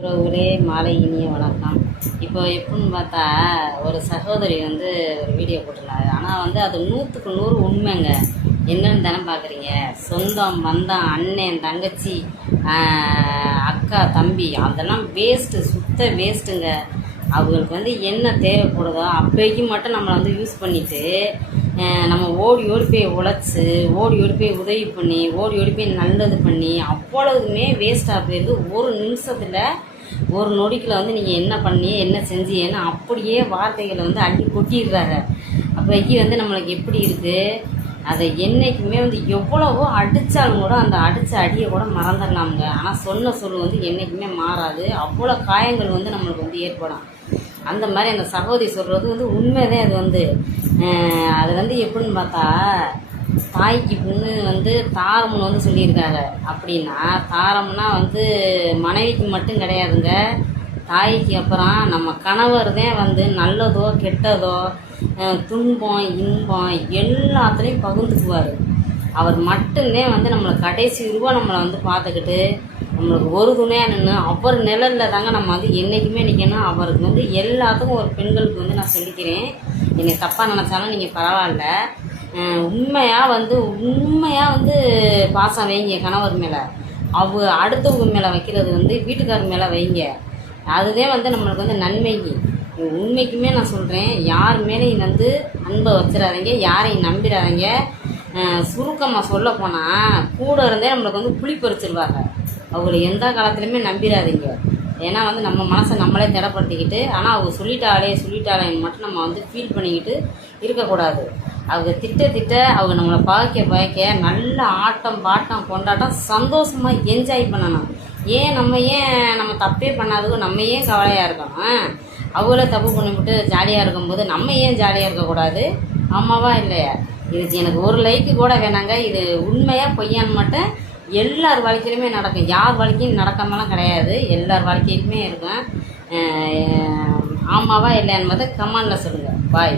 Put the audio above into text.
உறவுகளே மாலை இனிய வணக்கம். இப்போ எப்படின்னு பார்த்தா ஒரு சகோதரி வந்து ஒரு வீடியோ போட்டிருந்தாங்க. ஆனால் வந்து அது 100க்கு 100 உண்மைங்க. என்னன்னு தானே பார்க்குறீங்க. சொந்தம் பந்தம் அண்ணன் தங்கச்சி அக்கா தம்பி அதெல்லாம் வேஸ்ட்டு, சுத்த வேஸ்ட்டுங்க. அவங்களுக்கு வந்து என்ன தேவைப்படுதோ அப்போக்கி மட்டும் நம்மளை வந்து யூஸ் பண்ணிவிட்டு நம்ம ஓடி ஓடி போய் உழைச்சி ஓடி ஓடி போய் உதவி பண்ணி ஓடி ஓடி போய் நல்லது பண்ணி அவ்வளவுமே வேஸ்ட்டாக போயிடுது. ஒரு நிமிஷத்தில் ஒரு நொடிக்கில் வந்து நீங்கள் என்ன பண்ணி என்ன செஞ்சீங்கன்னு அப்படியே வார்த்தைகளை வந்து அள்ளி கொட்டிடுறாங்க. அப்போக்கி வந்து நம்மளுக்கு எப்படி இருக்குது, அதை என்றைக்குமே வந்து எவ்வளவோ அடித்தாலும் கூட அந்த அடித்த அடியை கூட மறந்துடலாமுங்க. ஆனால் சொன்ன சொல் வந்து என்றைக்குமே மாறாது. அவ்வளோ காயங்கள் வந்து நம்மளுக்கு வந்து ஏற்படும். அந்த மாதிரி அந்த சகோதரி சொல்கிறது வந்து உண்மைதான். அது வந்து எப்படின்னு பார்த்தா தாய்க்கு பொண்ணு வந்து தாரம்னு வந்து சொல்லியிருக்காங்க. அப்படின்னா தாரம்னா வந்து மனைவிக்கு மட்டும் கிடையாதுங்க. தாய்க்கு அப்புறம் நம்ம கணவர் தான் வந்து நல்லதோ கெட்டதோ துன்பம் இன்பம் எல்லாத்துலேயும் பகிர்ந்துக்குவார். அவர் மட்டும்தான் வந்து நம்மளை கடைசி ரூபா நம்மளை வந்து பார்த்துக்கிட்டு நம்மளுக்கு ஒரு துணையாக நின்று அவர் நிழலில் தாங்க நம்ம வந்து என்றைக்குமே நிற்கணும். அவருக்கு வந்து எல்லாத்துக்கும் ஒரு பெண்களுக்கு வந்து நான் சொல்லிக்கிறேன், என்னை தப்பாக நினச்சாலும் நீங்கள் பரவாயில்ல. உண்மையாக வந்து பாசம் வைங்க கணவர் மேலே. அடுத்தவங்க மேலே வைக்கிறது வந்து வீட்டுக்காரர் மேலே வைங்க. அதுதான் வந்து நம்மளுக்கு வந்து நன்மைக்கு. உண்மைக்குமே நான் சொல்கிறேன், யார் மேலேயும் வந்து அன்பை வச்சிடாதீங்க, யாரையும் நம்பிடாதீங்க. சுருக்கமாக சொல்ல போனால் கூட இருந்தே நம்மளுக்கு வந்து புளி பறிச்சிருவாங்க. அவங்களை எந்த காலத்துலையுமே நம்பிடாதீங்க. ஏன்னா வந்து நம்ம மனசை நம்மளே திடப்படுத்திக்கிட்டு ஆனால் அவங்க சொல்லிட்டாளேன்னு மட்டும் நம்ம வந்து ஃபீல் பண்ணிக்கிட்டு இருக்கக்கூடாது. அவங்க திட்ட அவங்க நம்மளை பார்க்க நல்ல ஆட்டம் பாட்டம் கொண்டாட்டம் சந்தோஷமாக என்ஜாய் பண்ணணும். நம்ம தப்பே பண்ணாததுக்கு நம்ம ஏன் கவலையாக இருக்கணும். அவங்கள தப்பு பண்ணிவிட்டு ஜாலியாக இருக்கும்போது நம்ம ஏன் ஜாலியாக இருக்கக்கூடாது? ஆமாவா இல்லையா? இது எனக்கு ஒரு லைக்கு கூட வேணாங்க. இது உண்மையாக பொய்யான்னு மட்டும் எல்லார் வாழ்க்கையிலுமே நடக்கும். யார் வாழ்க்கையும் நடக்காமலாம் கிடையாது, எல்லார் வாழ்க்கையிலுமே இருக்கும். ஆமாவா இல்லையான்னு மட்டும் கமெண்டில் சொல்லுங்கள். பாய்.